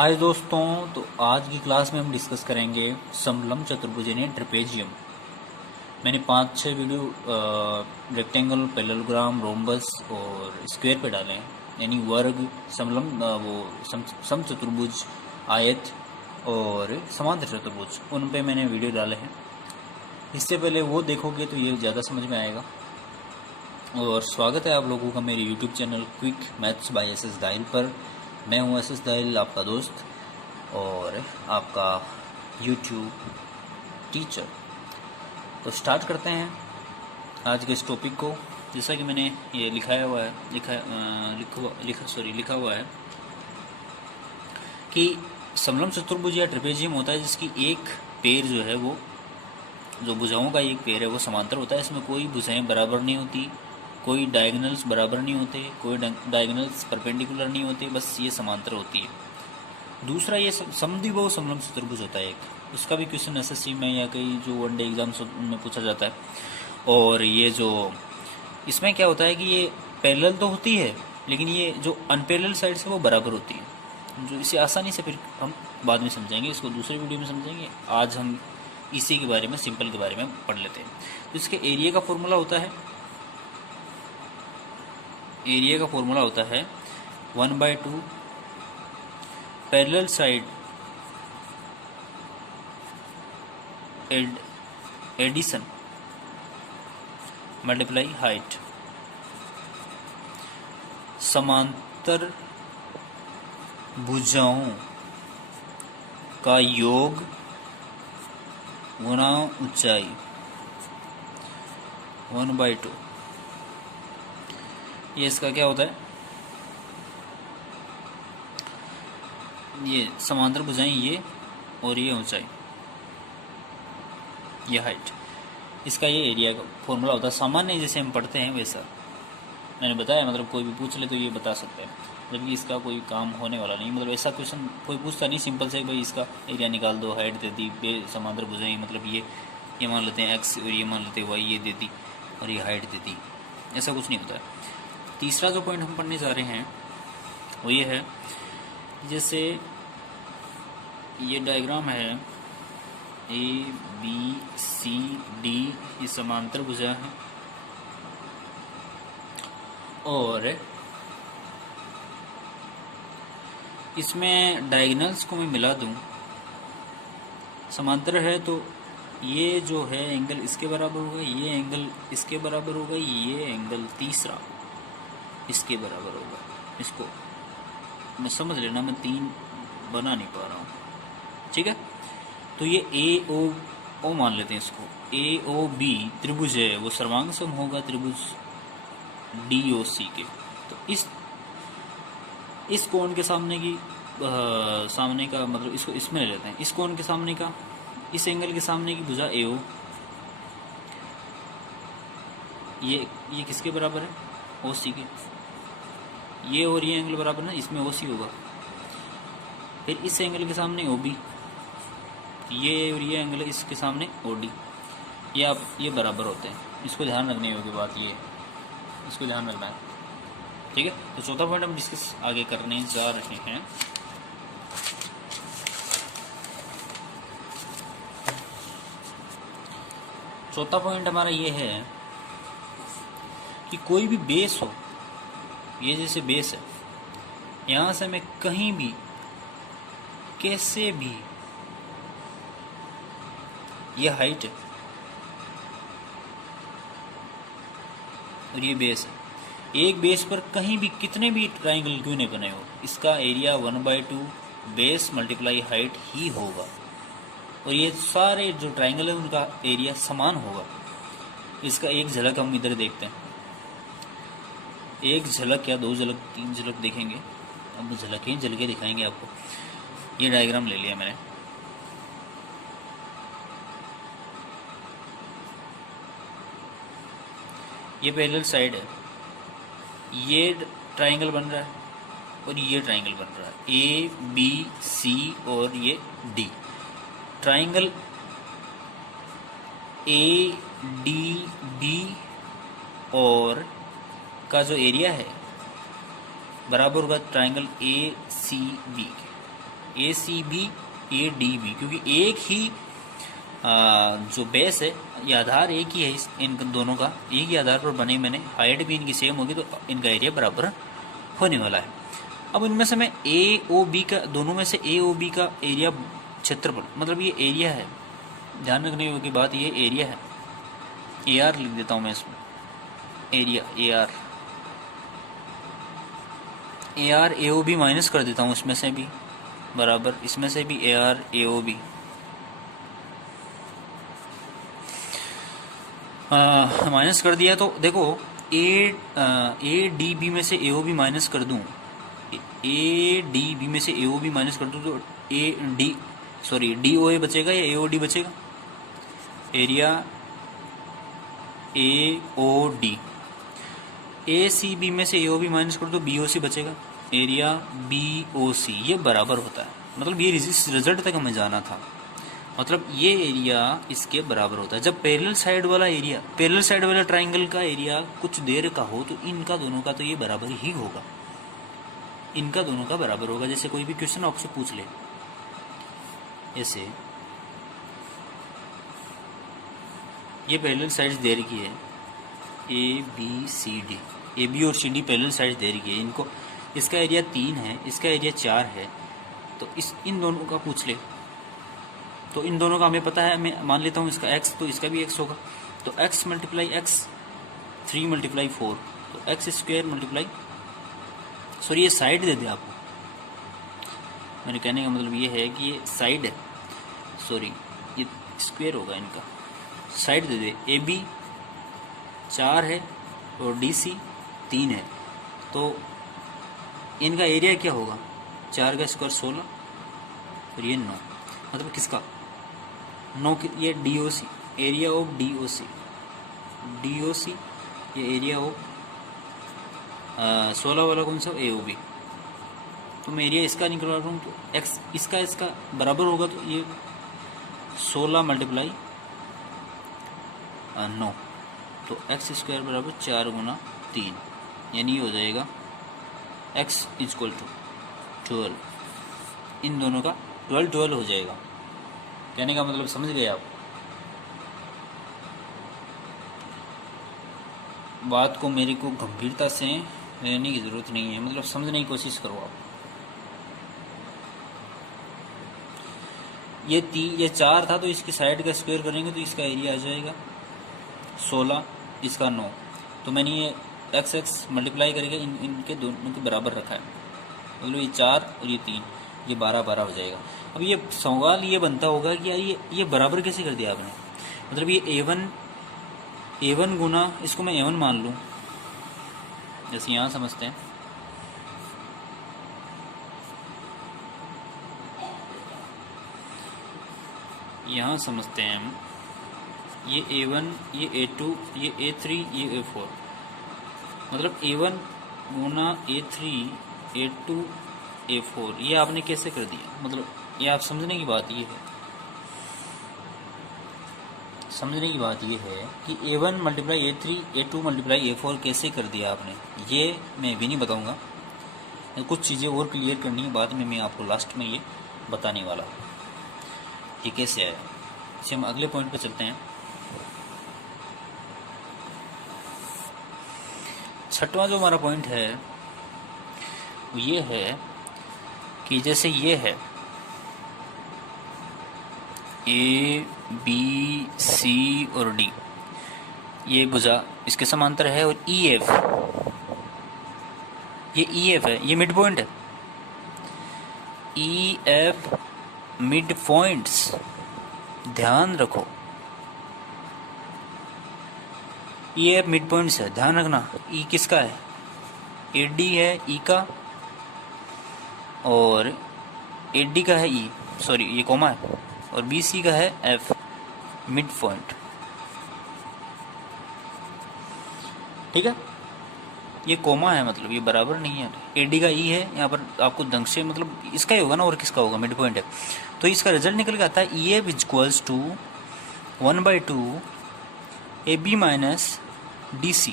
हाय दोस्तों। तो आज की क्लास में हम डिस्कस करेंगे समलम चतुर्भुज यानी ट्रेपेजियम। मैंने 5-6 वीडियो रेक्टेंगल, पैरेललोग्राम, रोम्बस और स्क्वायर पे डाले हैं, यानी वर्ग, समलम, सम चतुर्भुज, आयत और समांतर चतुर्भुज, उन पे मैंने वीडियो डाले हैं। इससे पहले वो देखोगे तो ये ज़्यादा समझ में आएगा। और स्वागत है आप लोगों का मेरे YouTube channel quick maths by S S Dahil पर। मैं हूं एस एस दाहिल, आपका दोस्त और आपका यूट्यूब टीचर। तो स्टार्ट करते हैं आज के इस टॉपिक को। जैसा कि मैंने ये लिखा हुआ है कि समलम चतुर्भुज या ट्रेपेजियम होता है जिसकी एक पैर जो है वो, जो भुजाओं का एक पैर है वो समांतर होता है। इसमें कोई भुजाएं बराबर नहीं होती, कोई डायगोनल्स बराबर नहीं होते, कोई डायगोनल्स परपेंडिकुलर नहीं होते, बस ये समांतर होती है। दूसरा ये समद्विबाहु समलम चतुर्भुज होता है एक, उसका भी क्वेश्चन एसएससी में या कई जो वनडे एग्जाम्स में पूछा जाता है। और ये जो इसमें क्या होता है कि ये पैरेलल तो होती है, लेकिन ये जो अनपैरेलल साइड से वो बराबर होती है। जो इसे आसानी से फिर हम बाद में समझेंगे, इसको दूसरे वीडियो में समझेंगे। आज हम इसी के बारे में, सिंपल के बारे में पढ़ लेते हैं। तो इसके एरिया का फॉर्मूला होता है, 1/2 parallel side addition multiply height, समांतर भुजाओं का योग गुना ऊंचाई 1/2। ये इसका क्या होता है, ये समांतर भुजाएं ये और ये ऊंचाई, ये हाइट, इसका ये एरिया का फॉर्मूला होता है। सामान्य जैसे हम पढ़ते हैं वैसा मैंने बताया, मतलब कोई भी पूछ ले तो ये बता सकते हैं, जबकि इसका कोई काम होने वाला नहीं। मतलब ऐसा क्वेश्चन कोई पूछता नहीं, सिंपल से भाई इसका एरिया निकाल दो, हाइट दे दी, बे समांतर भुजाएं, मतलब ये मान लेते हैं एक्स और ये मान लेते हैं वाई, ये दे दी और ये हाइट दे दी, ऐसा कुछ नहीं होता है। तीसरा जो पॉइंट हम पढ़ने जा रहे हैं वो ये है, जैसे ये डायग्राम है ए बी सी डी, ये समांतर भुजा है और इसमें डायगोनल्स को मैं मिला दूं, समांतर है तो ये जो है एंगल इसके बराबर होगा, ये एंगल इसके बराबर होगा, ये एंगल तीसरा इसके बराबर होगा। इसको मैं समझ लेना, मैं 3 बना नहीं पा रहा हूँ, ठीक है। तो ये ए ओ मान लेते हैं इसको, ए ओ बी त्रिभुज है, वो सर्वांग सम होगा त्रिभुज डी ओ सी के। तो इस कोण के सामने की सामने का, मतलब इसको इसमें ले लेते हैं, इस कोण के सामने का, इस एंगल के सामने की भुजा ए ओ, ये किसके बराबर है, ओ सी के। ये और ये एंगल बराबर ना, इसमें ओ सी होगा। फिर इस एंगल के सामने ओ बी, ये और ये एंगल इसके सामने ओ डी, ये बराबर होते हैं। इसको ध्यान रखने योग्य बात ये, इसको ध्यान रखना है, ठीक है। तो चौथा पॉइंट हम डिस्कस आगे करने जा रहे हैं। चौथा पॉइंट हमारा ये है कि कोई भी बेस हो, ये जैसे बेस है, यहाँ से मैं कहीं भी कैसे भी, ये हाइट है और ये बेस है, एक बेस पर कहीं भी कितने भी ट्राइंगल क्यों नहीं बने हो, इसका एरिया 1/2 बेस मल्टीप्लाई हाइट ही होगा। और ये सारे जो ट्राइंगल है उनका एरिया समान होगा। इसका एक झलक हम इधर देखते हैं, एक झलक या 2 झलक 3 झलक देखेंगे। अब झलक ही झलके दिखाएंगे आपको। ये डायग्राम ले लिया मैंने, ये पैरेलल साइड है, ये ट्राइंगल बन रहा है और ये ट्राइंगल बन रहा है, ए बी सी और ये D. Triangle A D B और का जो एरिया है बराबर होगा ट्राइंगल ए सी बी के। ACB ADB, क्योंकि एक ही जो बेस है, ये आधार एक ही है इन दोनों का, एक ही आधार पर बने मैंने, हाइट भी इनकी सेम होगी तो इनका एरिया बराबर होने वाला है। अब इनमें से मैं AOB का, दोनों में से AOB का एरिया क्षेत्रफल, मतलब ये एरिया है, ध्यान रखने की बात ये एरिया है, AR लिख देता हूँ मैं इसमें, एरिया AR AOB माइनस कर देता हूँ इसमें से भी, बराबर इसमें से भी AR AOB माइनस कर दिया। तो देखो ADB में से AOB माइनस कर दूं, ADB में से AOB माइनस कर दूं तो DOA बचेगा या AOD बचेगा? Area AOD। ACB में से AOB माइनस कर दो BOC बचेगा, एरिया BOC। ये बराबर होता है, मतलब ये रिजल्ट तक हमें जाना था, मतलब ये एरिया इसके बराबर होता है। जब पैरेलल साइड वाला एरिया, पैरेलल साइड वाला ट्राइंगल का एरिया कुछ देर का हो तो इनका दोनों का तो ये बराबर ही होगा, इनका दोनों का बराबर होगा। जैसे कोई भी क्वेश्चन आपसे पूछ ले, ऐसे ये पैरेलल साइड्स दे रखी है ABCD, AB और CD पैरेलल साइड्स दे रखी है इनको, इसका एरिया 3 है, इसका एरिया 4 है, तो इन दोनों का पूछ ले, तो इन दोनों का हमें पता है, मैं मान लेता हूँ इसका x, तो इसका भी x होगा, तो x मल्टीप्लाई x 3 मल्टीप्लाई 4, तो x स्क्वायर मल्टीप्लाई, सॉरी ये साइड दे दे आपको, मेरे कहने का मतलब ये है कि ये साइड है, सॉरी ये स्क्वायर होगा इनका, साइड दे दे। AB 4 है और DC 3 है, तो इनका एरिया क्या होगा, 4 का स्क्वायर 16 और ये 9, मतलब किसका 9, ये DOC, एरिया ऑफ DOC, ये एरिया ऑफ 16 वाला कौन सा AOB, तो मैं एरिया इसका निकलवा रहा हूँ, तो x इसका बराबर होगा, तो ये 16 मल्टीप्लाई 9, तो x स्क्वायर बराबर 4 गुना 3, यानी ये हो जाएगा x इक्वल टू 12, इन दोनों का 12 हो जाएगा। कहने का मतलब समझ गए आप बात को, मेरे को गंभीरता से लेने की ज़रूरत नहीं है, मतलब समझने की कोशिश करो आप। ये 4 था, तो इसकी साइड का स्क्वायर करेंगे तो इसका एरिया आ जाएगा 16, इसका 9, तो मैंने ये x मल्टीप्लाई करके इनके दोनों के बराबर रखा है, मतलब ये 4 और ये 3, ये 12 हो जाएगा। अब ये सवाल ये बनता होगा कि यार ये बराबर कैसे कर दिया आपने, मतलब ये A1 गुना, इसको मैं A1 मान लूँ, जैसे यहाँ समझते हैं, यहाँ समझते हैं हम, ये A1, ये A2, ये A3, ये A4, मतलब A1 गुना A3 A2 A4, ये आपने कैसे कर दिया, मतलब ये आप समझने की बात ये है, समझने की बात ये है कि A1 multiply A3 A2 multiply A4 कैसे कर दिया आपने, ये मैं भी नहीं बताऊंगा, कुछ चीज़ें और क्लियर करनी है, बाद में मैं आपको लास्ट में ये बताने वाला हूँ ये कैसे है। इसे हम अगले पॉइंट पे चलते हैं। छठवां जो हमारा पॉइंट है वो ये है कि जैसे ये है A B C और D, ये भुजा इसके समांतर है, और EF, ये EF है, ये मिड पॉइंट है, EF मिड पॉइंट्स, ध्यान रखो EF मिड पॉइंट्स है, ध्यान रखना। E किसका है, AD है E का, और AD का है E, सॉरी ये कोमा है, और BC का है F मिड पॉइंट, ठीक है, ये कोमा है, मतलब ये बराबर नहीं है, AD का E है यहाँ पर, आपको ढंग से मतलब इसका ही होगा ना, और किसका होगा, मिड पॉइंट है, तो इसका रिजल्ट निकल के आता है EF equals to 1/2 AB minus DC,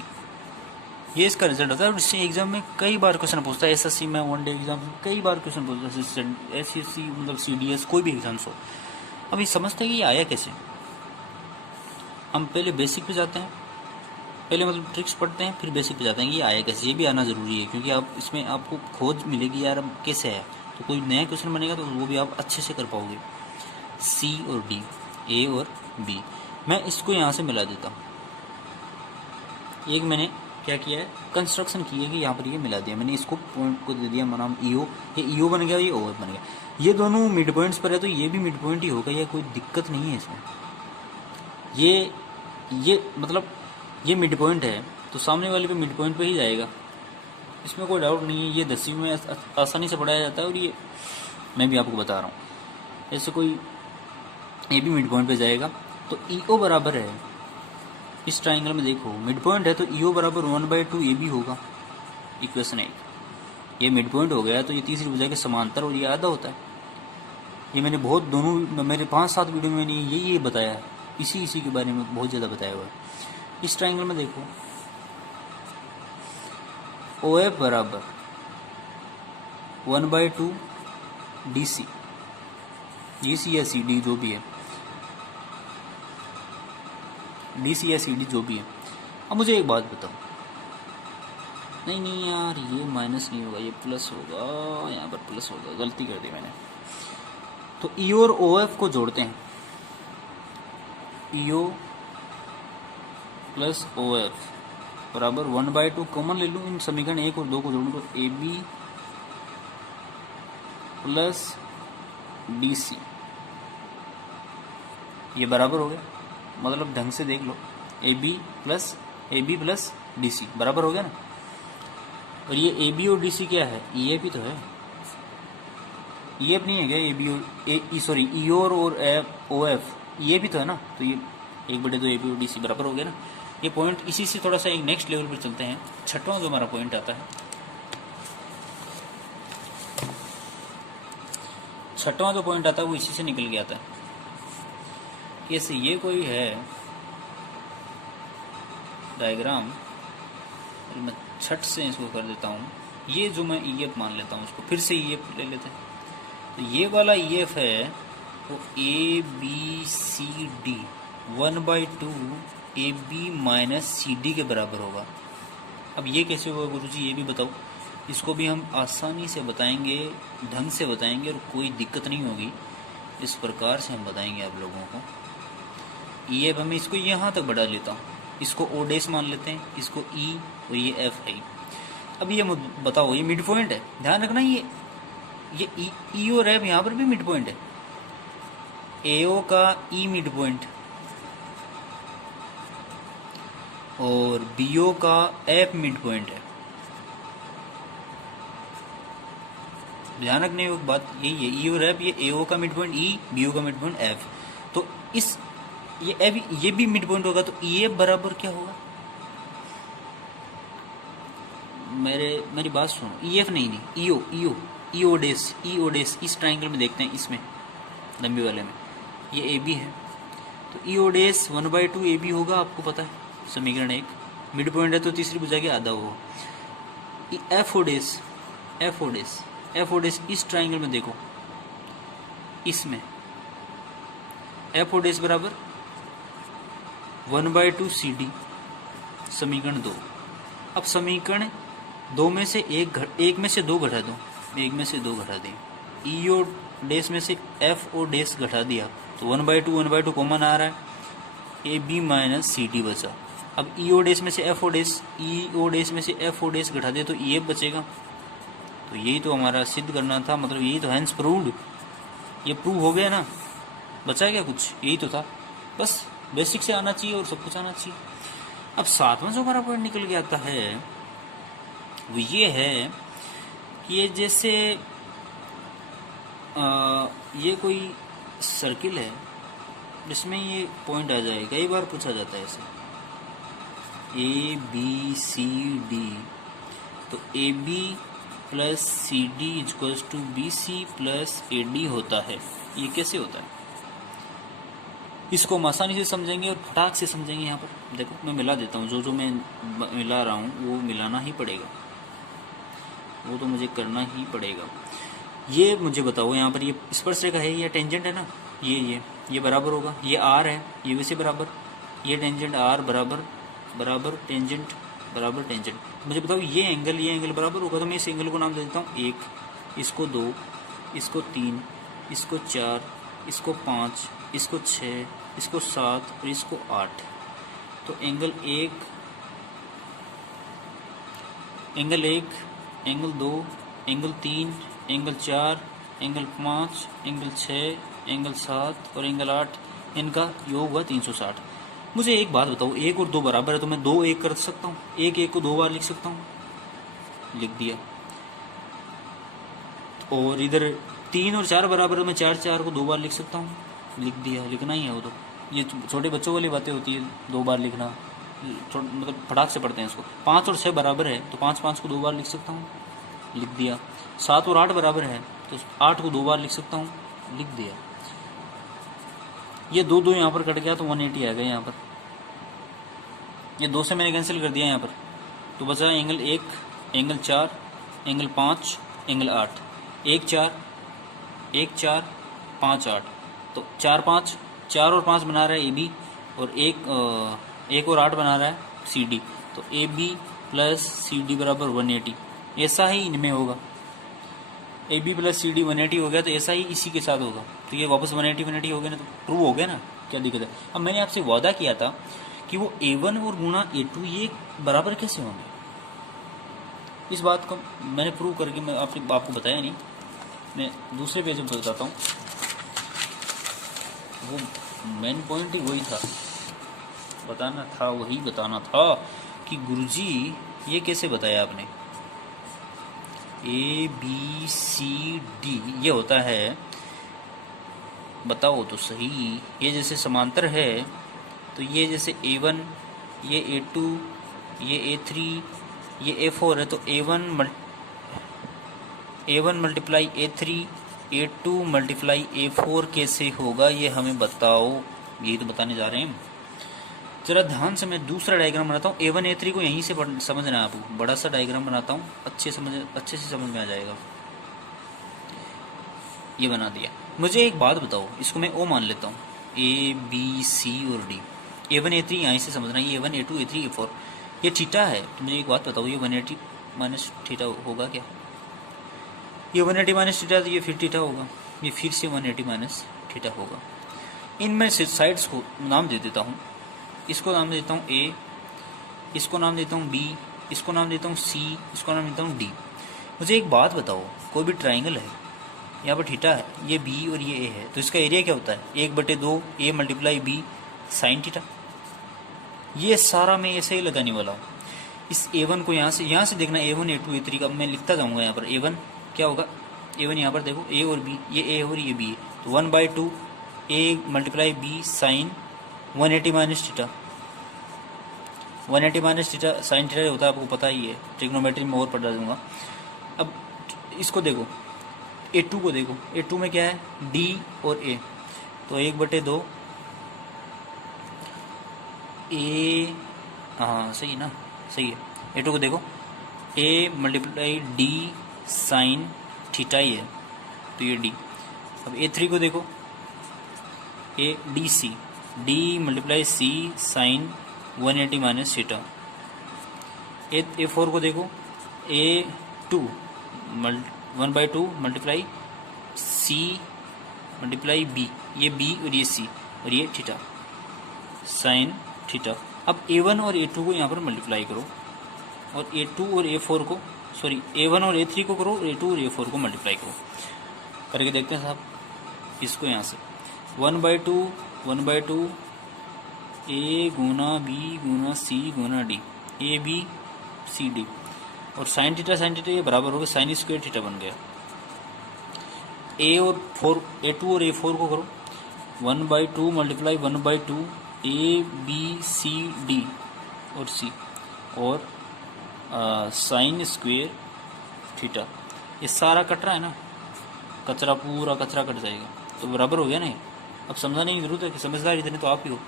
ये इसका रिजल्ट होता है। और इससे एग्जाम में कई बार क्वेश्चन पूछता है, एसएससी में वन डे एग्जाम में कई बार क्वेश्चन पूछता है, एसएससी मतलब सीडीएस कोई भी एग्जाम्स हो। अब ये समझते हैं कि ये आया कैसे। हम पहले बेसिक पे जाते हैं, पहले मतलब ट्रिक्स पढ़ते हैं, फिर बेसिक पे जाते हैं कि ये आया कैसे। ये भी आना ज़रूरी है, क्योंकि आप इसमें आपको खोज मिलेगी यार अब कैसे है, तो कोई नया क्वेश्चन बनेगा तो वो भी आप अच्छे से कर पाओगे। सी और डी, ए और बी, मैं इसको यहाँ से मिला देता हूँ। एक मैंने क्या किया है, कंस्ट्रक्शन की है कि यहाँ पर ये मिला दिया मैंने, इसको पॉइंट को दे दिया नाम ईओ, ये ईओ बन गया, ये ओ बन गया। ये दोनों मिड पॉइंट्स पर है तो ये भी मिड पॉइंट ही होगा, ये कोई दिक्कत नहीं है इसमें। ये मतलब ये मिड पॉइंट है तो सामने वाले पे मिड पॉइंट पे ही जाएगा, इसमें कोई डाउट नहीं है। ये 10वीं में आसानी से पढ़ाया जाता है, और ये मैं भी आपको बता रहा हूँ। ऐसे कोई ये भी मिड पॉइंट पे जाएगा तो ईओ बराबर है, इस ट्राइंगल में देखो मिड पॉइंट है तो ईओ बराबर 1/2 ए बी होगा। इक्वेशन 1, ये मिड पॉइंट हो गया तो ये तीसरी भुजा के समांतर और ये आधा होता है। ये मैंने बहुत दोनों मेरे 5-7 वीडियो में मैंने ये बताया है, इसी के बारे में बहुत ज़्यादा बताया हुआ है। इस ट्राइंगल में देखो ओ एफ बराबर 1/2 डी सी, या सी डी जो भी है, डी सी या सी डी जो भी है। अब मुझे एक बात बताओ, नहीं यार ये माइनस नहीं होगा, ये प्लस होगा, यहाँ पर प्लस होगा, गलती कर दी मैंने। तो ई और ओ एफ को जोड़ते हैं, ई ओ प्लस ओ एफ बराबर 1/2 कॉमन ले लूँ, इन समीकरण 1 और 2 को जोड़ूँ तो A B plus D C, ये बराबर हो गया। मतलब ढंग से देख लो, A B plus D C बराबर हो गया ना। और ये ए बी और डी सी क्या है, ई एफ ही तो है, ई एफ नहीं है क्या, ए बी और सॉरी ई और ओ एफ ई एफ ही तो है ना। तो ये 1/2 ए बी और डी सी बराबर हो गया ना। ये पॉइंट इसी से थोड़ा सा एक नेक्स्ट लेवल पर चलते हैं। छठवां जो हमारा पॉइंट आता है, छठवां जो पॉइंट आता है वो इसी से निकल के आता है। कैसे, ये कोई है डायग्राम, मैं छठ से इसको कर देता हूँ। ये जो मैं ई एफ मान लेता हूँ, उसको फिर से ई एफ ले लेते हैं। तो ये वाला ई एफ है वो A B C D 1/2 A B minus C D के बराबर होगा। अब ये कैसे होगा गुरुजी, ये भी बताओ। इसको भी हम आसानी से बताएंगे, ढंग से बताएंगे और कोई दिक्कत नहीं होगी। इस प्रकार से हम बताएंगे आप लोगों को। ये अब मैं इसको यहाँ तक बढ़ा लेता हूँ, इसको ओ डेस मान लेते हैं, इसको ई और ये एफ है। अब ये बताओ, ये मिड पॉइंट है, ध्यान रखना। ये ई और एफ यहाँ पर भी मिड पॉइंट है। एओ का ई मिड पॉइंट और बीओ का एफ मिड पॉइंट है। ध्यान रखने की बात यही है, ई और एफ, ये एओ का मिड पॉइंट ई, बीओ का मिड पॉइंट एफ। तो इस ये भी मिड पॉइंट होगा, तो ई एफ बराबर क्या होगा, मेरी बात सुनो। ई एफ नहीं, ईओ डेस इस ट्राइंगल में देखते हैं, इसमें लंबी वाले में ये ए बी है, तो ईओ डेस 1/2 ए बी होगा, आपको पता है समीकरण 1। मिड पॉइंट है तो तीसरी भुजा के आधा होगा। एफ ओ डेस इस ट्राइंगल में देखो, इसमें एफ ओ डेस बराबर 1/2 सी डी, समीकरण 2। अब समीकरण 2 में से एक में से 2 घटा दो, एक में से 2 घटा दें। ई ओ डेस में से एफ ओ डेस घटा दिया तो 1/2 कॉमन आ रहा है, A B minus C D बचा। अब ई ओ डेस में से एफ ओ डेस घटा दे तो ई एफ बचेगा। तो यही तो हमारा सिद्ध करना था, मतलब यही तो हैंस प्रूव्ड, ये प्रूव हो गया ना। बचा क्या कुछ, यही तो था, बस बेसिक से आना चाहिए और सब कुछ आना चाहिए। अब सातवां जो हमारा पॉइंट निकल के आता है वो ये है कि ये जैसे ये कोई सर्किल है जिसमें ये पॉइंट आ जाए, कई बार पूछा जाता है ऐसे ए बी सी डी, तो A B plus C D equals to B C plus A D होता है। ये कैसे होता है, इसको हम आसानी से समझेंगे और फटाक से समझेंगे। यहाँ पर देखो मैं मिला देता हूँ, जो जो मैं मिला रहा हूँ वो मिलाना ही पड़ेगा, वो तो मुझे करना ही पड़ेगा। ये मुझे बताओ यहाँ पर ये स्पर्शरेखा है या टेंजेंट है ना, ये बराबर होगा, ये आर है, ये वैसे बराबर, ये टेंजेंट आर बराबर बराबर टेंजेंट बराबर टेंजेंट। मुझे बताओ ये एंगल बराबर होगा, तो मैं इस एंगल को नाम दे देता हूँ 1, इसको 2, इसको 3, इसको 4, इसको 5, इसको 6, इसको 7 और इसको 8। तो angle 1, angle 2, angle 3, angle 4, angle 5, angle 6, angle 7 और एंगल 8, इनका योग हुआ 360। मुझे एक बात बताओ, 1 और 2 बराबर है तो मैं 2 1 कर सकता हूँ, 1 1 को 2 बार लिख सकता हूँ, लिख दिया। और इधर 3 और 4 बराबर है, मैं 4 4 को 2 बार लिख सकता हूँ, लिख दिया। लिखना ही है वो तो, ये छोटे बच्चों वाली बातें होती है 2 बार लिखना, मतलब फटाक से पढ़ते हैं इसको। 5 और 6 बराबर है तो 5 5 को 2 बार लिख सकता हूँ, लिख दिया। 7 और 8 बराबर है तो 8 को 2 बार लिख सकता हूँ, लिख दिया। ये 2 2 यहाँ पर कट गया तो 180 आ गया यहाँ पर, ये 2 से मैंने कैंसिल कर दिया यहाँ पर, तो बचा एंगल 1, एंगल 4, एंगल 5, एंगल 8। 1 4 1 4 5 8, तो 4 5 4 और 5 बना रहा है ए बी, और 1 और 8 बना रहा है सी डी। तो A B plus C D बराबर 180। ऐसा ही इनमें होगा, A B plus C D 180 हो गया, तो ऐसा ही इसी के साथ होगा। तो ये वापस 180 हो गया ना, तो प्रूव हो गया ना, क्या दिक्कत है। अब मैंने आपसे वादा किया था कि वो A1 और गुना A2 ये बराबर कैसे होंगे, इस बात को मैंने प्रूव करके मैं आपको बताया नहीं, मैं दूसरे पेज में बताता हूँ। वो मेन पॉइंट ही वही था, वही बताना था कि गुरुजी ये कैसे बताया आपने। ABCD ये होता है, बताओ तो सही। ये जैसे समांतर है तो ये जैसे A1, ये A2, ये A3, ये A4 है, तो A1 multiply A3, A2 multiply A4 कैसे होगा, ये हमें बताओ। यही तो बताने जा रहे हैं हम। जरा ध्यान से मैं दूसरा डायग्राम बनाता हूँ। A1 A3 को यहीं से समझना है आपको। बड़ा सा डायग्राम बनाता हूँ, अच्छे से समझ में आ जाएगा। ये बना दिया। मुझे एक बात बताओ, इसको मैं O मान लेता हूँ, A B C और D। A1 A3 यहीं से समझना, ये A1 A2 A3 A4 ये थीटा है। तो मुझे एक बात बताओ, ये 180 माइनस थीटा होगा क्या? ये 180 माइनस थीटा, तो ये फिर थीटा होगा, ये फिर से 180 माइनस थीटा होगा। इनमें से साइड्स को नाम दे देता हूँ। इसको नाम देता हूँ A, इसको नाम देता हूँ B, इसको नाम देता हूँ C, इसको नाम देता हूँ D। मुझे एक बात बताओ, कोई भी ट्राइंगल है, यहाँ पर थीटा है, ये B और ये A है, तो इसका एरिया क्या होता है? 1/2 A multiply B sine theta. ये सारा मैं ऐसे ही लगाने वाला हूँ। इस A1 को यहाँ से देखना, A1 A2 A3 का मैं लिखता जाऊँगा। यहाँ पर A1 क्या होगा, A1 यहाँ पर देखो A और B, ये A और ये B है, तो 1/2 A multiply B sine 180 minus theta. 180 minus theta sine theta होता है, आपको पता ही है, ट्रिग्नोमेट्री में और पढ़ा दूंगा। अब इसको देखो, A2 को देखो, A2 में क्या है, D और A, तो 1/2 A, हाँ सही है ना, सही है। A2 को देखो, A multiply D sine theta ही है, तो ये D। अब A3 को देखो, A D C, D multiply C sine 180 minus theta. A4 को देखो, A2 1/2 multiply C multiply B, ये B और ये C और ये थीटा साइन थीटा। अब A1 और A2 को यहाँ पर मल्टीप्लाई करो, और A2 और A4 को, सॉरी A1 और A3 को करो, A2 और A4 को मल्टीप्लाई करो। करके देखते हैं साहब, इसको यहाँ से 1/2 A Guna B Guna C Guna D, A B C D, और साइन थीटा ये बराबर हो गया साइन स्क्वायर थीटा बन गया। A2 और A4 को करो, 1/2 multiply 1/2 A B C D और C, और साइन स्क्वायर थीटा। ये सारा कट रहा है ना, पूरा कचरा कट जाएगा, तो बराबर हो गया ना। अब समझाने की ज़रूरत है कि समझदार इतने तो आप ही हो,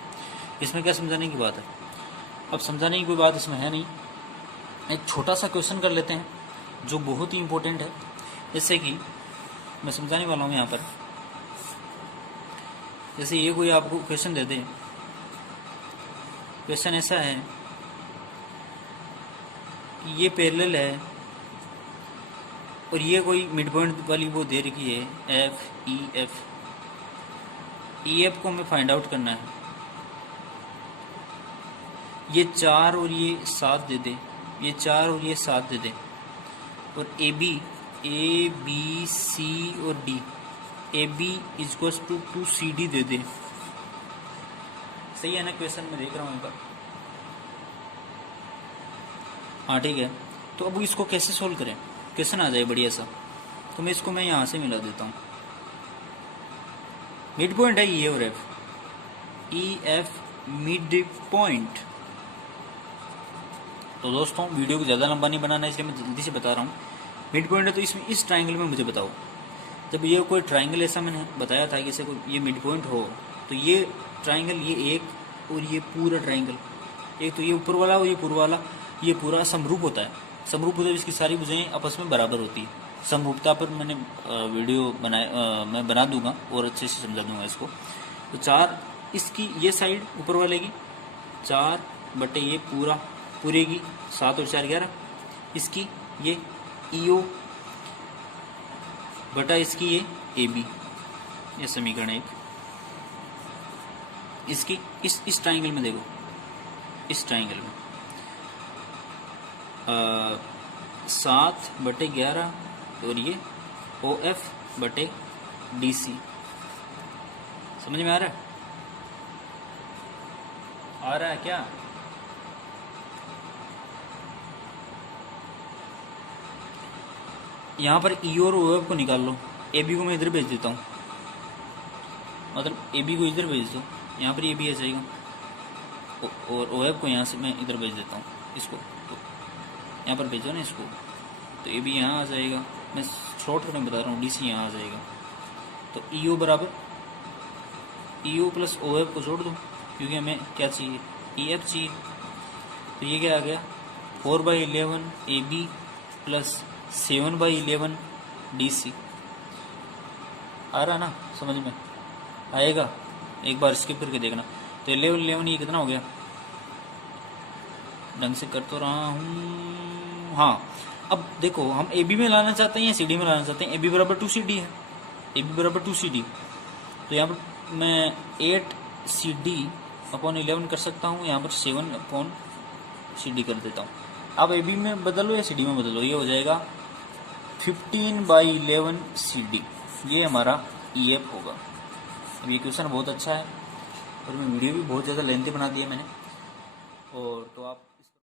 इसमें क्या समझाने की बात है। अब समझाने की कोई बात इसमें है नहीं। एक छोटा सा क्वेश्चन कर लेते हैं जो बहुत ही इम्पोर्टेंट है। जैसे कि मैं समझाने वाला हूँ यहाँ पर, जैसे ये कोई आपको क्वेश्चन दे दे, क्वेश्चन ऐसा है कि ये पैरेलल है और ये कोई मिड पॉइंट वाली वो दे रखी है F E F. E F को हमें फाइंड आउट करना है। ये 4 और ये 7 दे दे, ये 4 और ये 7 दे दे, और ए बी सी और D, A B equals to 2CD दे दे। सही है ना क्वेश्चन, मैं देख रहा हूँ एक बार। हाँ ठीक है, तो अब इसको कैसे सोल्व करें, क्वेश्चन आ जाए बढ़िया सा। तो मैं यहाँ से मिला देता हूँ। मिड पॉइंट है ई और F, E F mid point. तो दोस्तों वीडियो को ज़्यादा लंबा नहीं बनाना है, इसलिए मैं जल्दी से बता रहा हूँ। मिड पॉइंट है तो इसमें इस ट्राइंगल में मुझे बताओ, जब ये कोई ट्राइंगल ऐसा मैंने बताया था कि इसे कोई ये मिड पॉइंट हो, तो ये ट्राइंगल, ये एक और ये पूरा ट्राइंगल, एक तो ये ऊपर वाला और ये पूर्व वाला, ये पूरा समरूप होता है। समरूप होता है, इसकी सारी भुजाएं आपस में बराबर होती है। समरूपता पर मैंने वीडियो मैं बना दूंगा और अच्छे से समझा दूंगा इसको। तो 4 इसकी ये साइड ऊपर वाले की 4 बटे ये पूरे की 7 और 4 11, इसकी ये ईओ बटा इसकी ये ए बी, ये समीकरण एक। इसकी इस ट्राइंगल में देखो, इस ट्राइंगल में 7 बटे 11 और ये ओ एफ बटे डी सी। समझ में आ रहा है? आ रहा है क्या? यहाँ पर ई और ओ एफ को निकाल लो। ए बी को मैं इधर भेज देता हूँ, मतलब ए बी को इधर भेज दो, यहाँ पर ए बी आ जाएगा, और ओ एफ को यहाँ से मैं इधर भेज देता हूँ इसको। तो यहाँ पर भेजो ना इसको, तो ए बी यहाँ आ जाएगा। मैं शॉर्टकट में बता रहा हूँ, डी सी यहाँ आ जाएगा। तो ई ओ बराबर ई ओ प्लस ओ एफ को जोड़ दो, क्योंकि हमें क्या चाहिए, ई एफ चाहिए। तो ये क्या आ गया, 4/11 A B plus 7/11 D C. आ रहा ना समझ में? आएगा, एक बार स्किप करके देखना। तो 11 ये कितना हो गया, ढंग से कर तो रहा हूँ। हाँ, अब देखो हम ए बी में लाना चाहते हैं या सी डी में लाना चाहते हैं। ए बी बराबर 2CD है, ए बी बराबर 2CD। तो यहाँ पर मैं 8CD/11 कर सकता हूँ, यहाँ पर 7/CD कर देता हूँ। आप ए बी में बदलो या सी डी में बदलो, ये हो जाएगा 15/11 CD। ये हमारा ई एफ होगा। अब ये क्वेश्चन बहुत अच्छा है और मैं वीडियो भी बहुत ज़्यादा लेंथी बना दिया मैंने, और तो आप